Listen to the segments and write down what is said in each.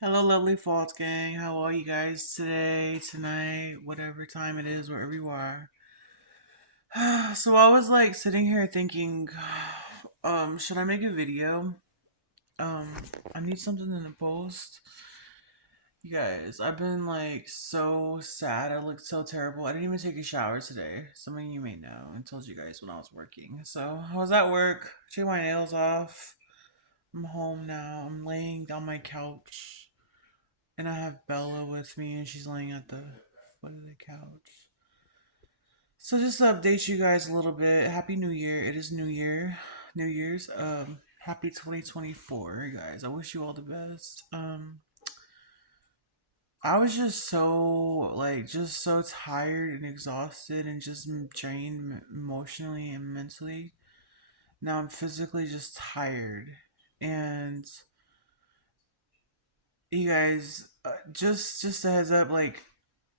Hello, lovely Fault Gang. How are you guys today, tonight, whatever time it is, wherever you are? So I was like sitting here thinking, should I make a video? Um, I need something in the post. You guys, I've been like so sad. I looked so terrible. I didn't even take a shower today. Some of you may know. I told you guys when I was working. So I was at work, took my nails off. I'm home now. I'm laying on my couch. And I have Bella with me, and she's laying at the foot of the couch. So just to update you guys a little bit, Happy New Year! It is New Year, New Year's. Happy 2024, guys. I wish you all the best. I was just so just so tired and exhausted and just drained emotionally and mentally. Now I'm physically just tired, and you guys, just a heads up, like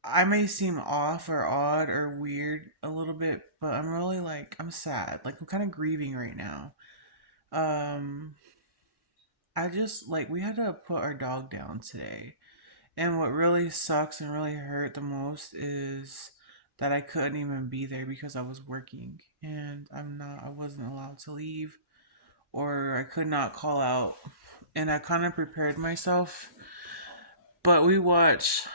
I may seem off or odd or weird a little bit, but I'm really I'm sad. Like I'm kind of grieving right now. Um I just we had to put our dog down today. And what really sucks and really hurt the most is that I couldn't even be there because I was working and I wasn't allowed to leave or I could not call out. And I kind of prepared myself, but we watch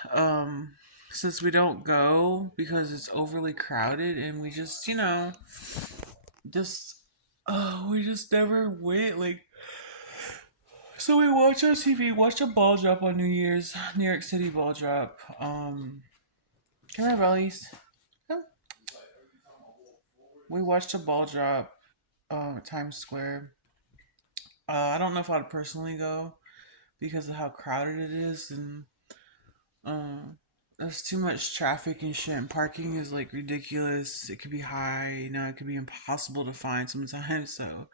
since we don't go because it's overly crowded and we just, just we just never went so we watch on TV, watch a ball drop on New Year's, New York City ball drop. Come here, Bellies. Come. We watched a ball drop at Times Square. I don't know if I'd personally go because of how crowded it is and there's too much traffic and shit, and parking is ridiculous. It could be high, it could be impossible to find sometimes. So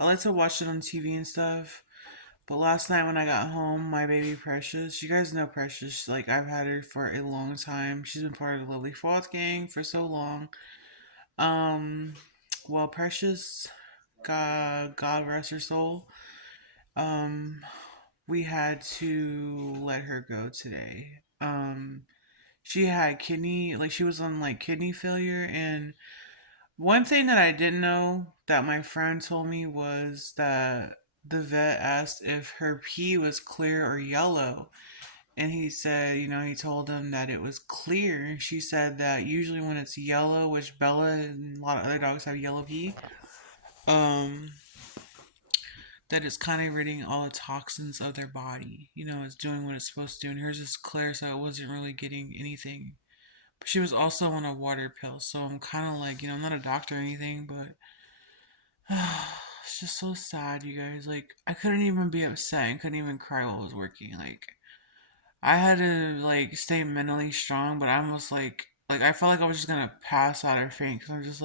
I like to watch it on TV and stuff. But last night when I got home, my baby Precious, you guys know Precious, I've had her for a long time. She's been part of the Lovely Falls gang for so long. Um, well, Precious, God rest her soul. Um, we had to let her go today. She had she was on kidney failure, and one thing that I didn't know that my friend told me was that the vet asked if her pee was clear or yellow, and he said, he told him that it was clear, and she said that usually when it's yellow, which Bella and a lot of other dogs have yellow pee, um that it's kind of ridding all the toxins of their body. It's doing what it's supposed to do. And hers is clear, so it wasn't really getting anything. But she was also on a water pill, so I'm kind of I'm not a doctor or anything, but it's just so sad, you guys. I couldn't even be upset and couldn't even cry while I was working. I had to stay mentally strong, but I almost I felt like I was just gonna pass out or faint because I'm just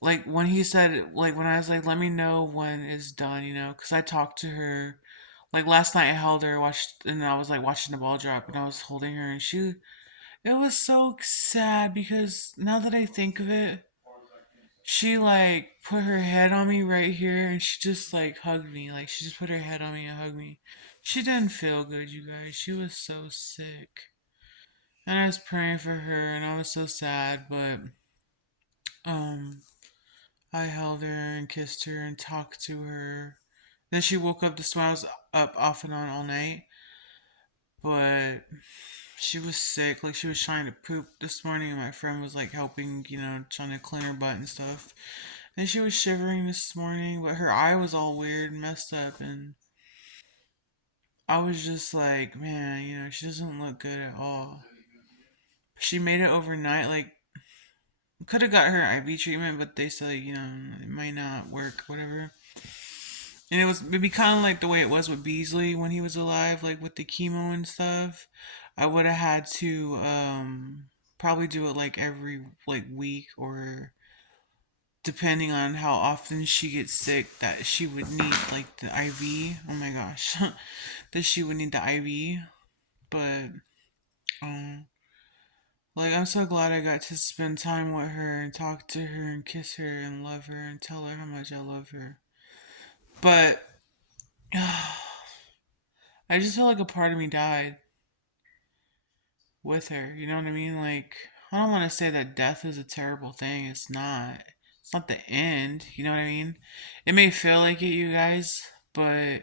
when he said when I was let me know when it's done, because I talked to her last night. I held her, watched, and I was watching the ball drop, and I was holding her, and it was so sad because now that I think of it, she put her head on me right here, and she just hugged me, she just put her head on me and hugged me. She didn't feel good, you guys. She was so sick, and I was praying for her, and I was so sad, but um. I held her and kissed her and talked to her. Then she woke up. This I was up off and on all night, but she was sick. She was trying to poop this morning, and my friend was helping, trying to clean her butt and stuff. And she was shivering this morning, but her eye was all weird and messed up, and I was just man, she doesn't look good at all. She made it overnight. Could have got her IV treatment, but they said it might not work, whatever. And it'd be kind of like the way it was with Beasley when he was alive, with the chemo and stuff. I would have had to probably do it every week, or depending on how often she gets sick, that she would need the IV. Oh my gosh, that she would need the IV. But um, I'm so glad I got to spend time with her and talk to her and kiss her and love her and tell her how much I love her. But I just feel like a part of me died with her. You know what I mean? Like, I don't want to say that death is a terrible thing. It's not. It's not the end. You know what I mean? It may feel like it, you guys, but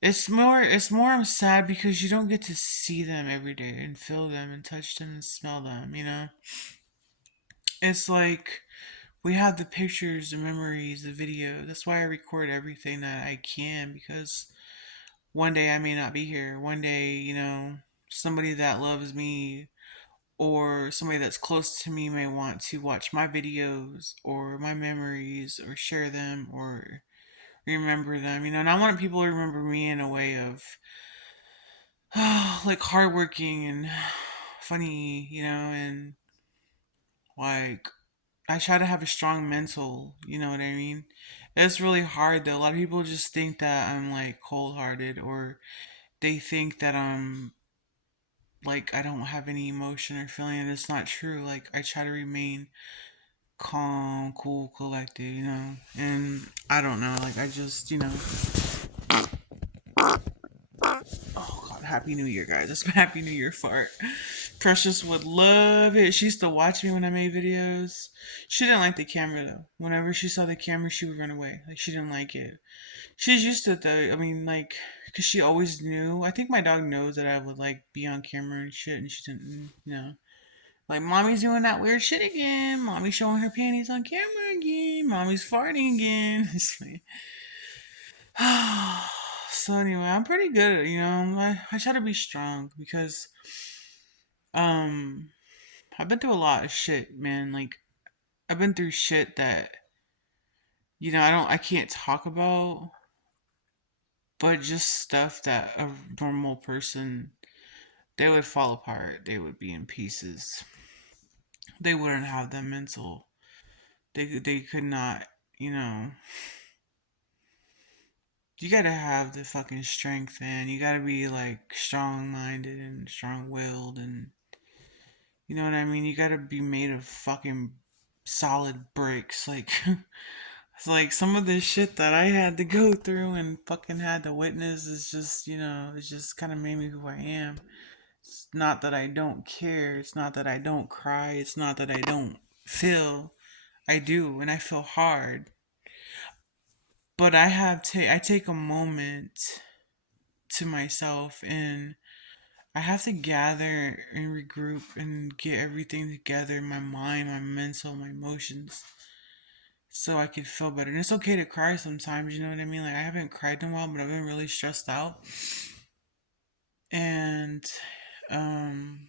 it's more I'm sad because you don't get to see them every day and feel them and touch them and smell them, you know? It's like we have the pictures, the memories, the video. That's why I record everything that I can, because one day I may not be here. One day, somebody that loves me or somebody that's close to me may want to watch my videos or my memories or share them or remember them, and I want people to remember me in a way of like hardworking and funny, and like I try to have a strong mental, you know what I mean? It's really hard though. A lot of people just think that I'm like cold hearted, or they think that I'm like I don't have any emotion or feeling, and it's not true. Like I try to remain calm, cool, collected, and I don't know, like I just, oh god, Happy New Year, guys. That's my Happy New Year fart. Precious would love it. She used to watch me when I made videos. She didn't like the camera though. Whenever she saw the camera, she would run away. Like she didn't like it. She's used to it though. I mean, like, cause she always knew. I think my dog knows that I would like be on camera and shit, and she didn't, Like, mommy's doing that weird shit again. Mommy's showing her panties on camera again. Mommy's farting again. It's like, so anyway, I'm pretty good. I try to be strong because um I've been through a lot of shit, man. Like I've been through shit that I can't talk about, but just stuff that a normal person, they would fall apart. They would be in pieces. They wouldn't have the mental. They could not. You know, you gotta have the fucking strength, man. You gotta be like strong minded and strong willed, and you know what I mean. You gotta be made of fucking solid bricks. Like it's like some of this shit that I had to go through and fucking had to witness is just, it's just kind of made me who I am. It's not that I don't care. It's not that I don't cry. It's not that I don't feel. I do, and I feel hard. But I take a moment to myself, and I have to gather and regroup and get everything together, my mind, my mental, my emotions, so I could feel better. And it's okay to cry sometimes, you know what I mean? Like I haven't cried in a while, but I've been really stressed out. And um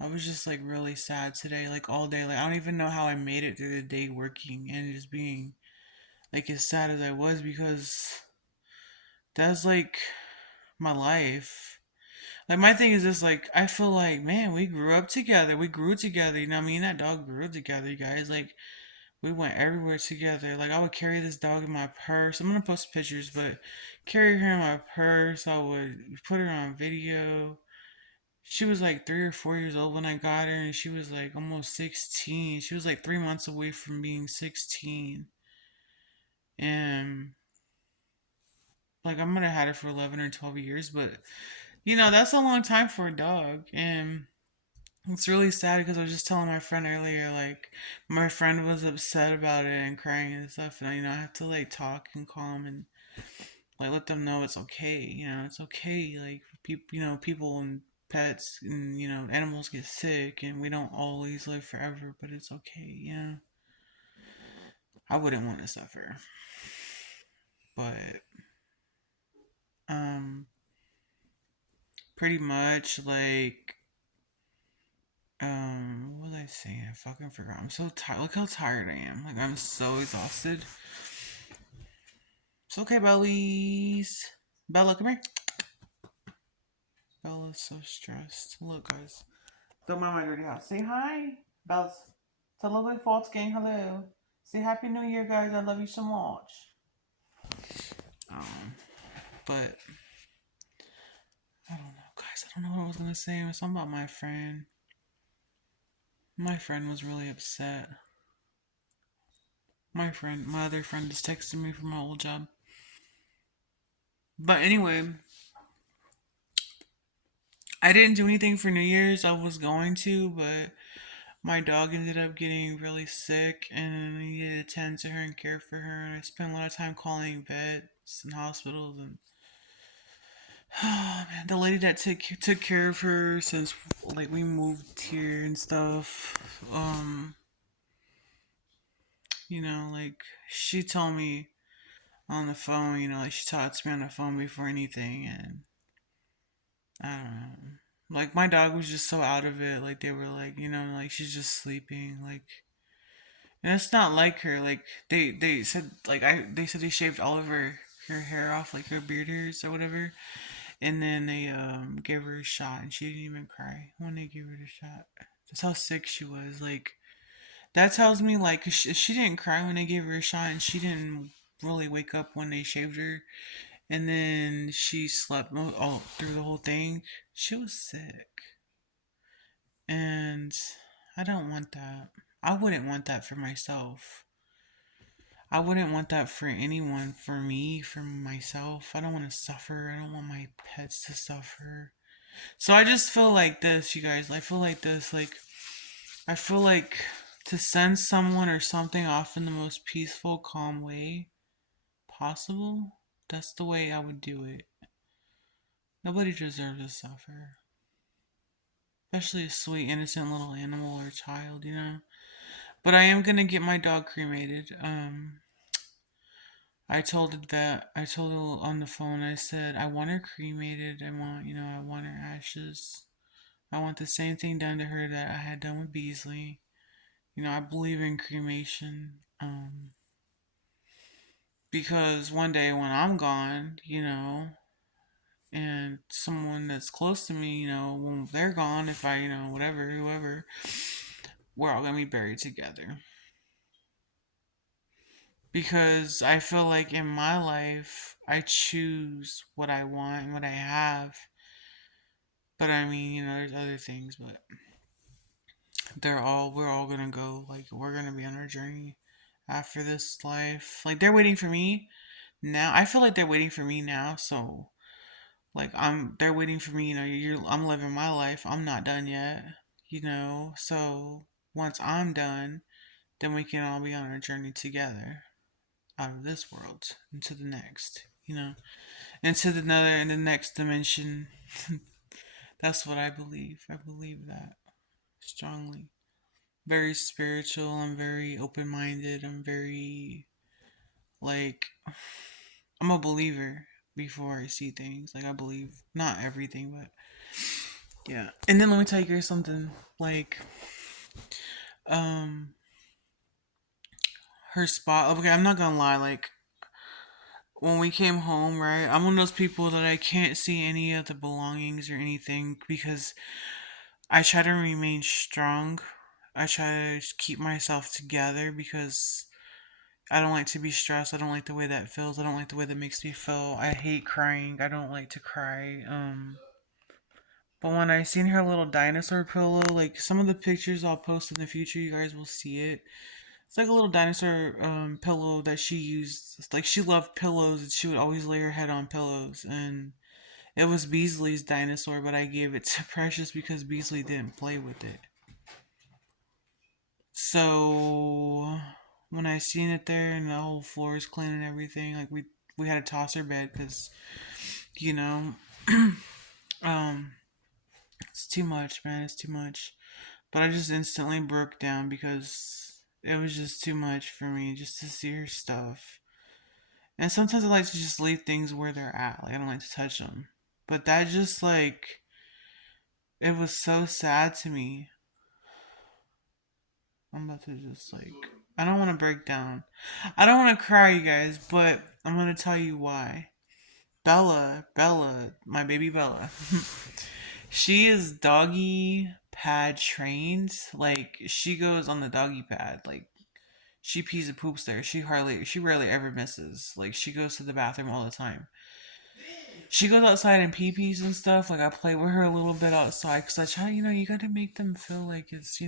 I was just like really sad today, like all day. Like I don't even know how I made it through the day working and just being like as sad as I was, because that's like my life. Like my thing is just like I feel like, man, we grew up together. We grew together, you know what I mean? That dog grew together, you guys. Like we went everywhere together. Like I would carry this dog in my purse. I'm gonna post pictures, but carry her in my purse. I would put her on video. She was like 3 or 4 years old when I got her, and she was like almost 16. She was like 3 months away from being 16, and like I'm gonna have her for 11 or 12 years, but that's a long time for a dog, and it's really sad because I was just telling my friend earlier, like my friend was upset about it and crying and stuff, and I have to like talk and calm and like let them know it's okay. It's okay. Like people, people and pets and animals get sick, and we don't always live forever, but it's okay. I wouldn't want to suffer, but um, pretty much like what was I saying? I fucking forgot. I'm so tired. Look how tired I am. Like I'm so exhausted. It's okay, Bellies. Bella, come here. Bella's so stressed. Look, guys. Don't mind my dirty house. Say hi, Bells. Tell lovely False Gang hello. Say Happy New Year, guys. I love you so much. Um, but I don't know, guys. I don't know what I was gonna say. It was something about my friend. My friend was really upset. My other friend, just texted me from my old job. But anyway, I didn't do anything for New Year's. I was going to, but my dog ended up getting really sick and I needed to tend to her and care for her. And I spent a lot of time calling vets and hospitals. And oh man, the lady that took care of her since like we moved here and stuff, like she told me on the phone, like she talked to me on the phone before anything, and I don't know. Like my dog was just so out of it. Like they were like, like she's just sleeping. Like, and it's not like her. Like they said like they said they shaved all of her hair off, like her beard hairs or whatever, and then they gave her a shot, and she didn't even cry when they gave her the shot. That's how sick she was. Like that tells me like 'cause she didn't cry when they gave her a shot, and she didn't really wake up when they shaved her, and then she slept all through the whole thing. She was sick, and I don't want that. I wouldn't want that for myself. I wouldn't want that for anyone, for me, for myself. I don't want to suffer. I don't want my pets to suffer. So I just feel like this, you guys. I feel like this. Like, I feel like to send someone or something off in the most peaceful, calm way possible, that's the way I would do it. Nobody deserves to suffer. Especially a sweet, innocent little animal or child. But I am gonna get my dog cremated. I told the vet, I told her on the phone, I said, I want her cremated. I want her ashes. I want the same thing done to her that I had done with Beasley. I believe in cremation. Because one day when I'm gone, and someone that's close to me, when they're gone, if I, whatever, whoever, we're all gonna be buried together. Because I feel like in my life, I choose what I want and what I have. But I mean, there's other things, but we're all gonna go. Like, we're gonna be on our journey after this life. Like, they're waiting for me now. I feel like they're waiting for me now. So, like, they're waiting for me. I'm living my life. I'm not done yet. So once I'm done, then we can all be on our journey together out of this world into the next. Into the next dimension. That's what I believe. I believe that strongly. Very spiritual. I'm very open minded. I'm very like I'm a believer before I see things. Like I believe not everything, but yeah. And then let me tell you guys something. Like um her spot. Okay, I'm not gonna lie. Like when we came home, right? I'm one of those people that I can't see any of the belongings or anything because I try to remain strong. I try to keep myself together because I don't like to be stressed. I don't like the way that feels. I don't like the way that makes me feel. I hate crying. I don't like to cry. But when I seen her little dinosaur pillow, like some of the pictures I'll post in the future, you guys will see it. It's like a little dinosaur pillow that she used. Like she loved pillows, and she would always lay her head on pillows. And it was Beasley's dinosaur, but I gave it to Precious because Beasley didn't play with it. So when I seen it there and the whole floor is clean and everything, like we had to toss her bed because you know um it's too much, man. It's too much. But I just instantly broke down because it was just too much for me just to see her stuff. And sometimes I like to just leave things where they're at. Like I don't like to touch them. But that just like it was so sad to me. I'm about to just like I don't want to break down. I don't want to cry, you guys, but I'm gonna tell you why. Bella, my baby Bella. She is doggy pad trained. Like she goes on the doggy pad. Like she pees and poops there. She rarely ever misses. Like she goes to the bathroom all the time. She goes outside and pee pees and stuff. Like I play with her a little bit outside because I try. You gotta make them feel like it's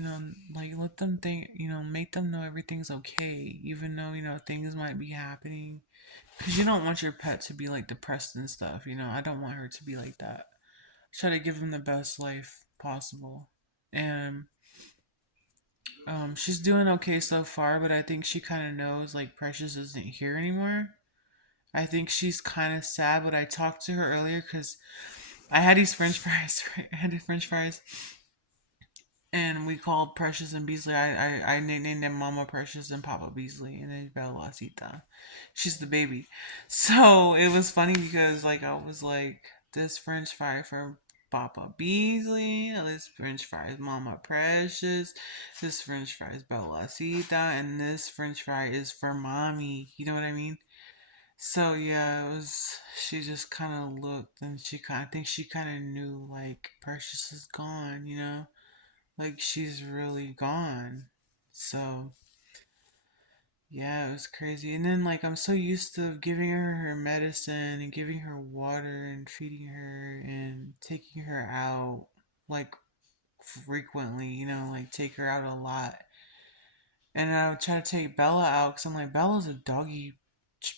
like let them think. Make them know everything's okay, even though things might be happening. Because you don't want your pet to be like depressed and stuff, you know? I don't want her to be like that. Try to give him the best life possible. And she's doing okay so far, but I think she kind of knows like Precious isn't here anymore. I think she's kind of sad, but I talked to her earlier because I had these French fries. Right? I had the French fries, and we called Precious and Beasley. I nicknamed them Mama Precious and Papa Beasley, and then Bella Cita. She's the baby. So it was funny because like I was like, this French fry for Papa Beasley, this French fry is Mama Precious, this French fry is Bella Cita, and this French fry is for Mommy. You know what I mean? So yeah, it was. She just kind of looked, and I think she kind of knew like Precious is gone. You know, like she's really gone. So yeah, it was crazy. And then like I'm so used to giving her medicine and giving her water and feeding her and taking her out like frequently. You know, like take her out a lot. And I would try to take Bella out because I'm like, Bella's a doggy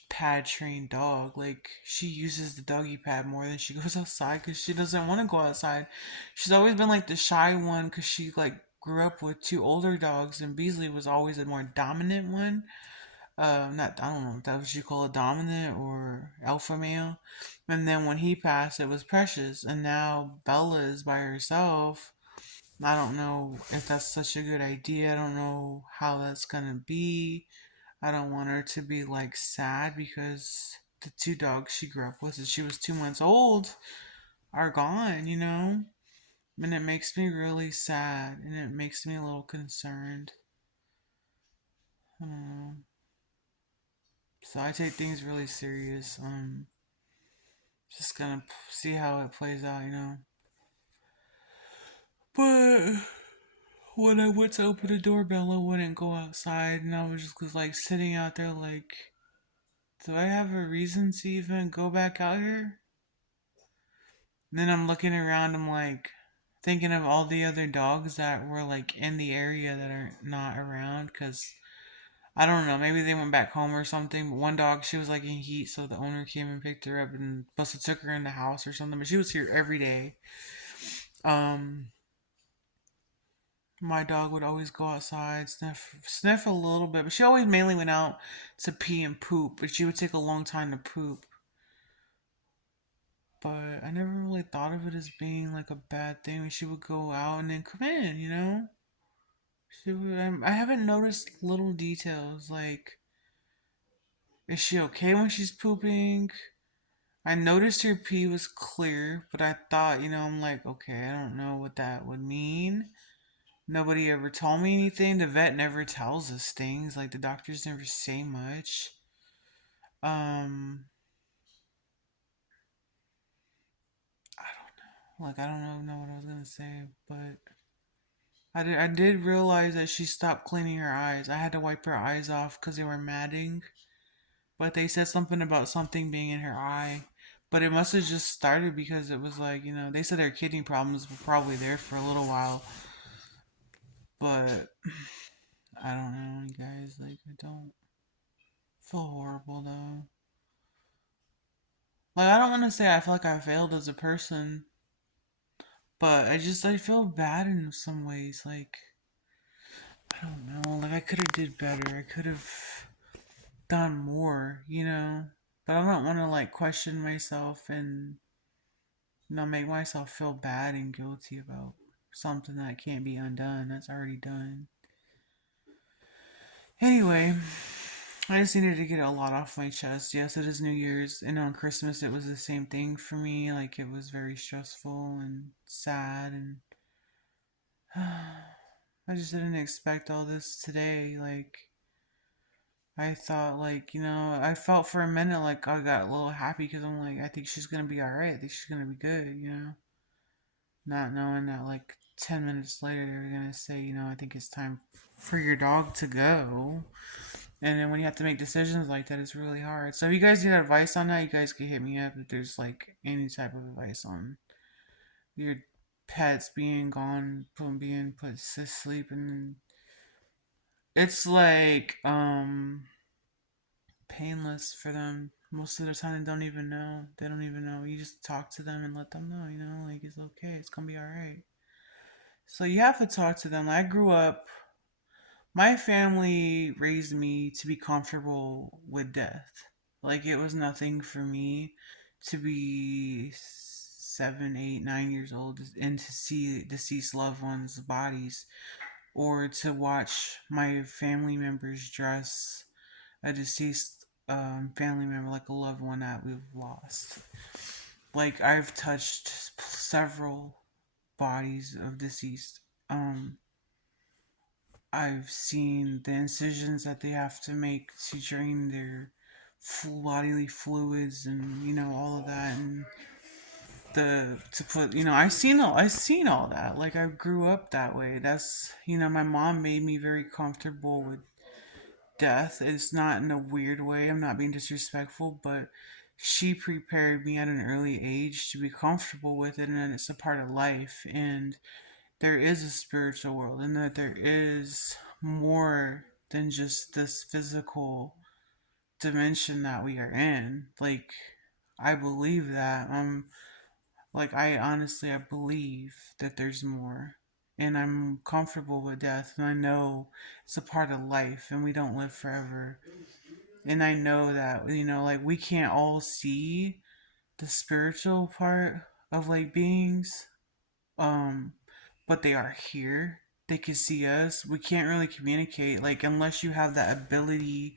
pad trained dog. Like, she uses the doggy pad more than she goes outside because she doesn't want to go outside. She's always been like the shy one because she like grew up with two older dogs, and Beasley was always a more dominant one. Not, I don't know if that was you call a dominant or alpha male. And then when he passed, it was Precious, and now Bella is by herself. I don't know if that's such a good idea. I don't know how that's gonna be. I don't want her to be like sad because the two dogs she grew up with since she was 2 months old are gone, you know? And it makes me really sad and it makes me a little concerned. I don't know. So I take things really serious. Just gonna see how it plays out, you know? But when I went to open the doorbell, I wouldn't go outside, and I was just like sitting out there, like, do I have a reason to even go back out here? And then I'm looking around, I'm like thinking of all the other dogs that were like in the area that are not around because I don't know, maybe they went back home or something. But one dog, she was like in heat, so the owner came and picked her up and busted took her in the house or something. But she was here every day. Um, my dog would always go outside, sniff a little bit, but she always mainly went out to pee and poop. But she would take a long time to poop. But I never really thought of it as being like a bad thing when she would go out and then come in, you know? She would, I haven't noticed little details like, is she okay when she's pooping? I noticed her pee was clear, but I thought, you know, I'm like, okay, I don't know what that would mean. Nobody ever told me anything. The vet never tells us things. Like, the doctors never say much. Um, I don't know. Like, I don't know what I was gonna say, but I did realize that she stopped cleaning her eyes. I had to wipe her eyes off because they were matting. But they said something about something being in her eye. But it must have just started because it was like, you know, they said her kidney problems were probably there for a little while. But I don't know, you guys. Like, I don't feel horrible though. Like, I don't want to say I feel like I failed as a person, but I feel bad in some ways. Like, I don't know. Like, I could have did better. I could have done more, you know? But I don't want to, like, question myself and, you know, make myself feel bad and guilty about something that can't be undone. That's already done. Anyway, I just needed to get a lot off my chest. Yes, it is New Year's, and on Christmas it was the same thing for me. Like, it was very stressful and sad, and I just didn't expect all this today. Like, I thought, like, you know, I felt for a minute like I got a little happy because I'm like, I think she's gonna be alright. I think she's gonna be good, you know? Not knowing that, like, 10 minutes later, they were gonna say, you know, I think it's time for your dog to go. And then when you have to make decisions like that, it's really hard. So if you guys need advice on that, you guys can hit me up if there's, like, any type of advice on your pets being gone, being put to sleep, and it's like, painless for them. Most of the time, they don't even know. They don't even know. You just talk to them and let them know, like it's okay. It's gonna be all right. So you have to talk to them. I grew up. My family raised me to be comfortable with death. Like it was nothing for me to be 7, 8, 9 years old and to see deceased loved ones' bodies, or to watch my family members dress a deceased family member, like a loved one that we've lost. Like I've touched several bodies of deceased. I've seen the incisions that they have to make to drain their full bodily fluids, and all of that, and the to put I seen all that. Like I grew up that way. That's my mom made me very comfortable with death. It's not in a weird way. I'm not being disrespectful, but she prepared me at an early age to be comfortable with it, and it's a part of life, and there is a spiritual world, and that there is more than just this physical dimension that we are in. Like I believe that. Like I believe that there's more. And I'm comfortable with death, and I know it's a part of life, and we don't live forever. And I know that, like we can't all see the spiritual part of like beings, um, but they are here. They can see us. We can't really communicate, like unless you have that ability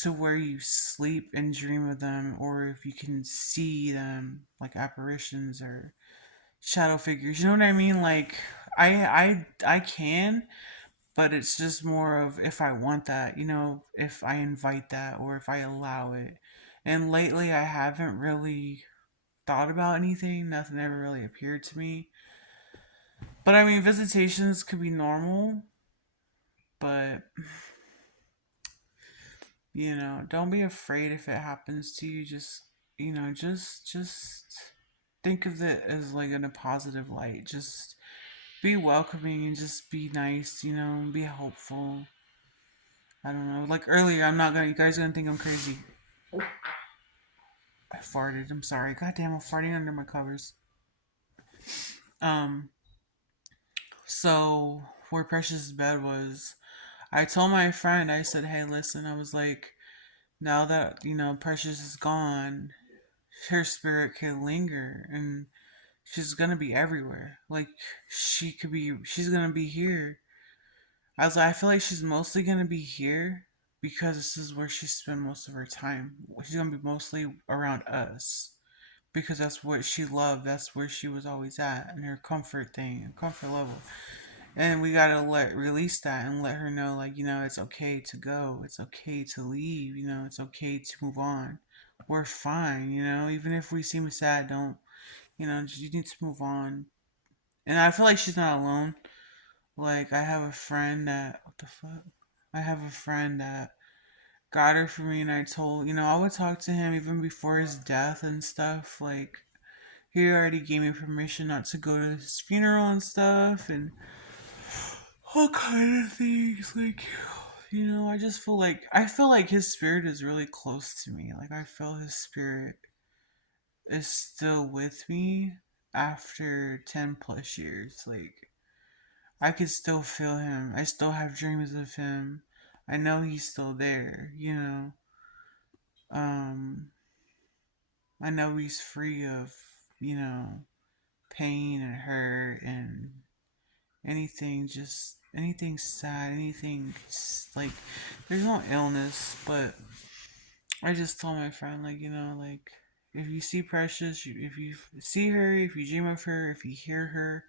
to where you sleep and dream of them, or if you can see them, like apparitions or shadow figures. You know what I mean? Like I can, but it's just more of if I want that, if I invite that or if I allow it. And lately I haven't really thought about anything. Nothing ever really appeared to me. But I mean, visitations could be normal, but don't be afraid if it happens to you. Just just think of it as like in a positive light. Just be welcoming and just be nice. Be helpful. I don't know. Like earlier, I'm not gonna. You guys gonna think I'm crazy. I farted. I'm sorry. God damn, I'm farting under my covers. Um. So where Precious' bed was, I told my friend. I said, "Hey, listen." I was like, now that Precious is gone, her spirit can linger, and she's gonna be everywhere. Like she's gonna be here. I was like, I feel like she's mostly gonna be here because this is where she spent most of her time. She's gonna be mostly around us because that's what she loved. That's where she was always at, and her comfort thing, her comfort level. And we gotta let release that and let her know, like it's okay to go. It's okay to leave. It's okay to move on. We're fine. Even if we seem sad, don't you need to move on. And I feel like she's not alone. Like I have a friend that what the fuck? I have a friend that got her for me, and I told I would talk to him even before his death and stuff. Like he already gave me permission not to go to his funeral and stuff, and all kind of things. Like I feel like his spirit is really close to me. Like I feel his spirit is still with me after 10 plus years. Like I could still feel him. I still have dreams of him. I know he's still there. Um, I know he's free of, you know, pain and hurt and anything sad, anything like, there's no illness, but I just told my friend, like, like, if you see Precious, if you see her, if you dream of her, if you hear her,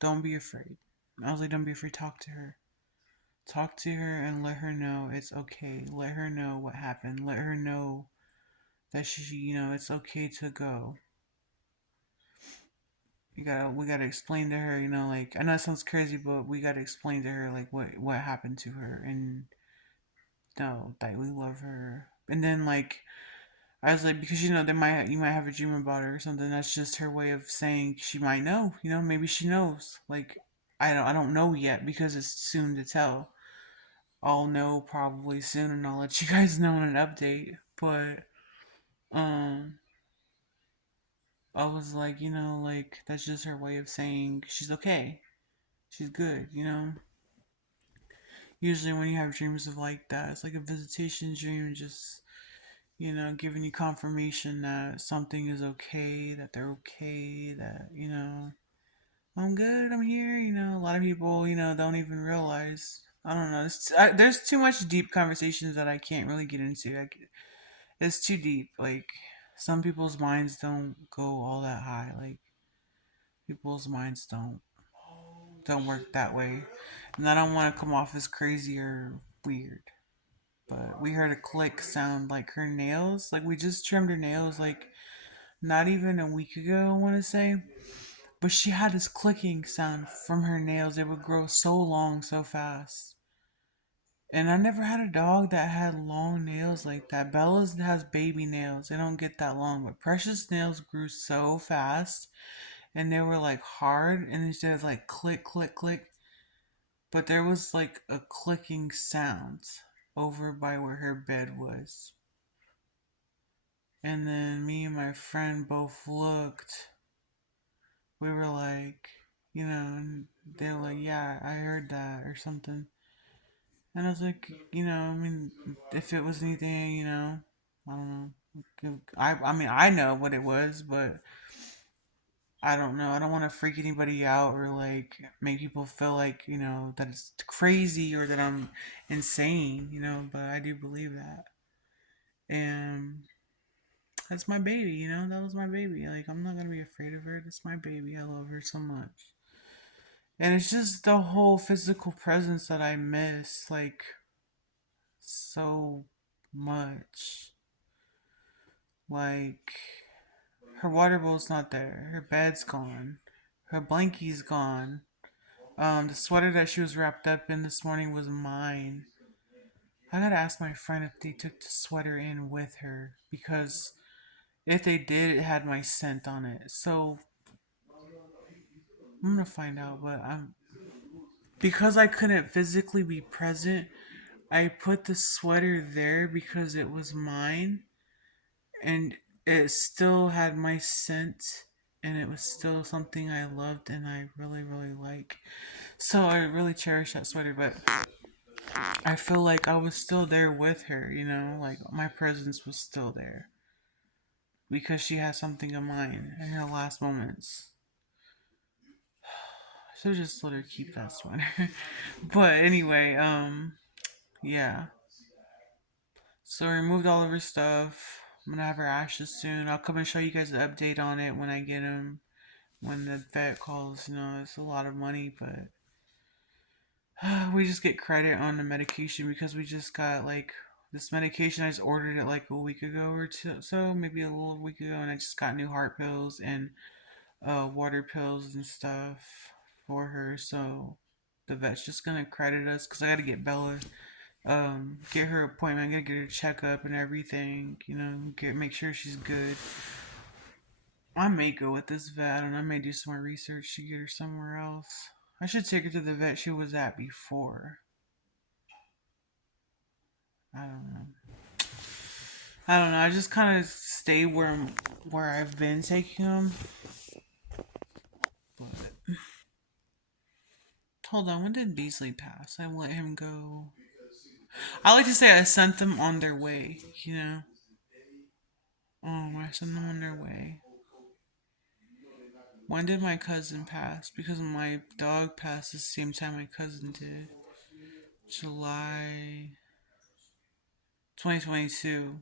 don't be afraid. I was like, don't be afraid, talk to her. Talk to her and let her know it's okay. Let her know what happened. Let her know that it's okay to go. We gotta explain to her, like I know it sounds crazy, but we gotta explain to her like what happened to her, and no, that we love her. And then like I was like, because you might have a dream about her or something. That's just her way of saying she might know. Maybe she knows. Like I don't know yet because it's soon to tell. I'll know probably soon, and I'll let you guys know in an update. But Um, I was like, like that's just her way of saying she's okay, she's good. Usually when you have dreams of like that, it's like a visitation dream, just giving you confirmation that something is okay, that they're okay, that I'm good, I'm here. A lot of people don't even realize. I don't know. There's too much deep conversations that I can't really get into. It's too deep. Like some people's minds don't go all that high. Like people's minds don't work that way. And I don't want to come off as crazy or weird. But we heard a click sound like her nails. Like we just trimmed her nails like not even a week ago, I want to say. But she had this clicking sound from her nails. They would grow so long, so fast. And I never had a dog that had long nails like that. Bella's has baby nails. They don't get that long. But Precious nails grew so fast. And they were like hard. And instead of like click, click, click. But there was like a clicking sound over by where her bed was. And then me and my friend both looked. We were like, and they were like, yeah, I heard that or something. And I was like, I mean, if it was anything, I don't know. I mean, I know what it was, but I don't know. I don't want to freak anybody out or like make people feel like, that it's crazy or that I'm insane, but I do believe that. And that's my baby, that was my baby. Like, I'm not going to be afraid of her. That's my baby. I love her so much. And it's just the whole physical presence that I miss, like, so much. Like, her water bowl's not there. Her bed's gone. Her blankie's gone. The sweater that she was wrapped up in this morning was mine. I gotta ask my friend if they took the sweater in with her because if they did, it had my scent on it. So I'm gonna find out. But I'm because I couldn't physically be present. I put the sweater there because it was mine, and it still had my scent, and it was still something I loved and I really, really like. So I really cherish that sweater, but I feel like I was still there with her, like my presence was still there because she had something of mine in her last moments. I should just let her keep that sweater. But anyway, yeah. So I removed all of her stuff. I'm gonna have her ashes soon. I'll come and show you guys an update on it when I get them. When the vet calls, it's a lot of money, but we just get credit on the medication because we just got like this medication. I just ordered it like a week ago or two, so maybe a little week ago, and I just got new heart pills and water pills and stuff for her. So the vet's just gonna credit us because I gotta get Bella, get her appointment. I gotta get her checkup and everything. Make sure she's good. I may go with this vet. I don't know. I may do some more research to get her somewhere else. I should take her to the vet she was at before. I don't know. I don't know. I just kind of stay where I've been taking them. But hold on. When did Beasley pass? I let him go. I like to say I sent them on their way. I sent them on their way. When did my cousin pass? Because my dog passed the same time my cousin did. July 2022.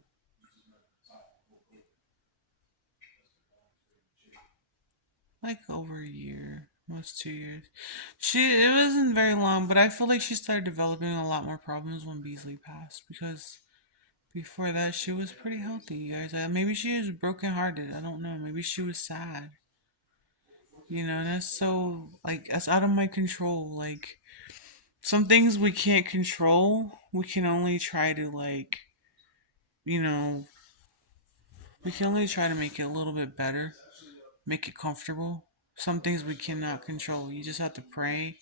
Like over a year, almost 2 years. It wasn't very long, but I feel like she started developing a lot more problems when Beasley passed because before that she was pretty healthy, you guys. Maybe she was brokenhearted. I don't know. Maybe she was sad. That's so like that's out of my control. Like some things we can't control. We can only try to like, you know, we can only try to make it a little bit better, make it comfortable. Some things we cannot control. You just have to pray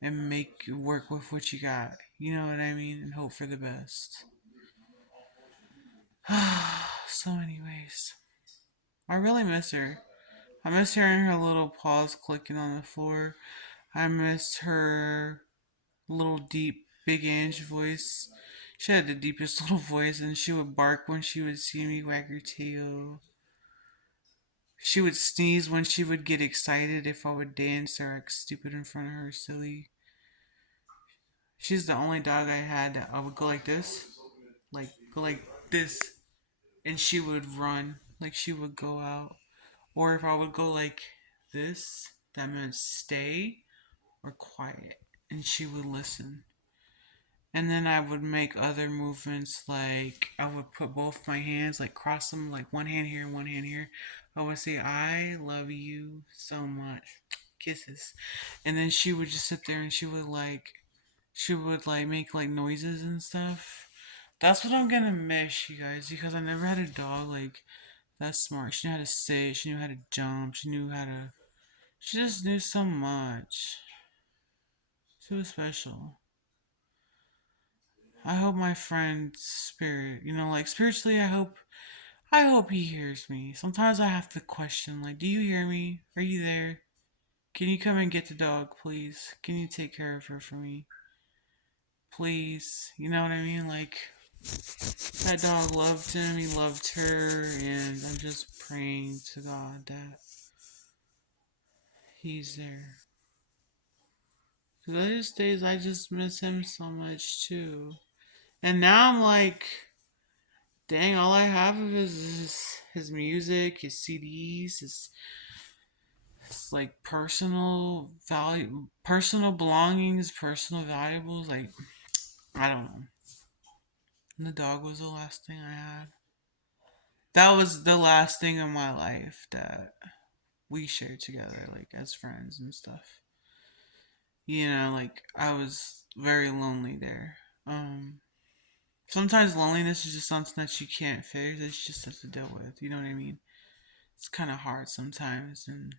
and make work with what you got. You know what I mean? And hope for the best. So, anyways, I really miss her. I miss hearing her little paws clicking on the floor. I miss her little deep, big Ange voice. She had the deepest little voice, and she would bark when she would see me, wag her tail. She would sneeze when she would get excited if I would dance or act stupid in front of her, silly. She's the only dog I had that I would go like this, go like this, and she would run, like she would go out. Or if I would go like this, that meant stay or quiet, and she would listen. And then I would make other movements, like I would put both my hands, like cross them, like one hand here and one hand here. I would say, I love you so much. Kisses. And then she would just sit there and she would like make like noises and stuff. That's what I'm gonna miss, you guys, because I never had a dog like that smart. She knew how to sit, she knew how to jump, she just knew so much. She was special. I hope my friend's spirit, like spiritually, I hope he hears me. Sometimes I have to question, like, do you hear me? Are you there? Can you come and get the dog, please? Can you take care of her for me? Please. You know what I mean? Like, that dog loved him, he loved her, and I'm just praying to God that he's there. Because those days, I just miss him so much, too. And now I'm like, dang, all I have of his music, his CDs, his like personal belongings, personal valuables. Like, I don't know. And the dog was the last thing I had. That was the last thing in my life that we shared together, like as friends and stuff. Like I was very lonely there. Sometimes loneliness is just something that you can't fix. It's just have to deal with. You know what I mean? It's kind of hard sometimes, and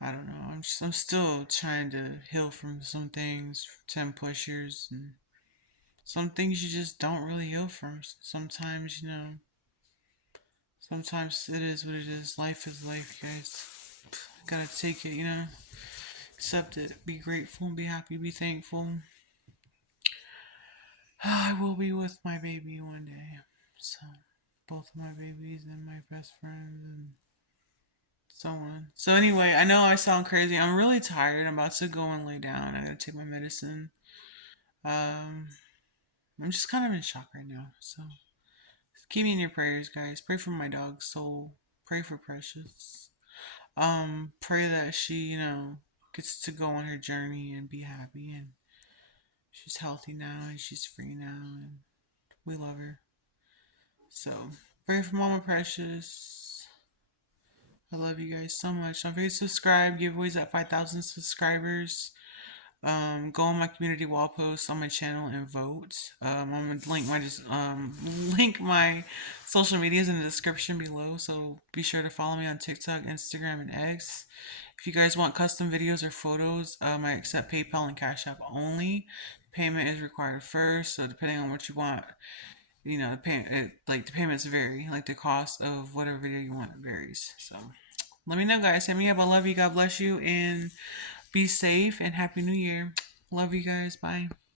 I don't know. I'm still trying to heal from some things, 10 pushers, and some things you just don't really heal from. Sometimes, sometimes it is what it is. Life is life, guys. Gotta take it. Accept it. Be grateful, be happy, be thankful. I will be with my baby one day. So, both of my babies and my best friend and so on. So, anyway, I know I sound crazy. I'm really tired. I'm about to go and lay down. I gotta take my medicine. Um, I'm just kind of in shock right now. So keep me in your prayers, guys. Pray for my dog's soul. Pray for Precious. Pray that she, gets to go on her journey and be happy, and she's healthy now and she's free now and we love her. So pray for Mama Precious. I love you guys so much. Don't forget to subscribe. Giveaways at 5,000 subscribers. Go on my community wall post on my channel and vote. I'm gonna link my social medias in the description below. So be sure to follow me on TikTok, Instagram, and X. If you guys want custom videos or photos, I accept PayPal and Cash App only. Payment is required first. So depending on what you want, the payments vary. Like the cost of whatever video you want varies. So let me know, guys. Hit me up. I love you. God bless you, and be safe and Happy New Year. Love you guys. Bye.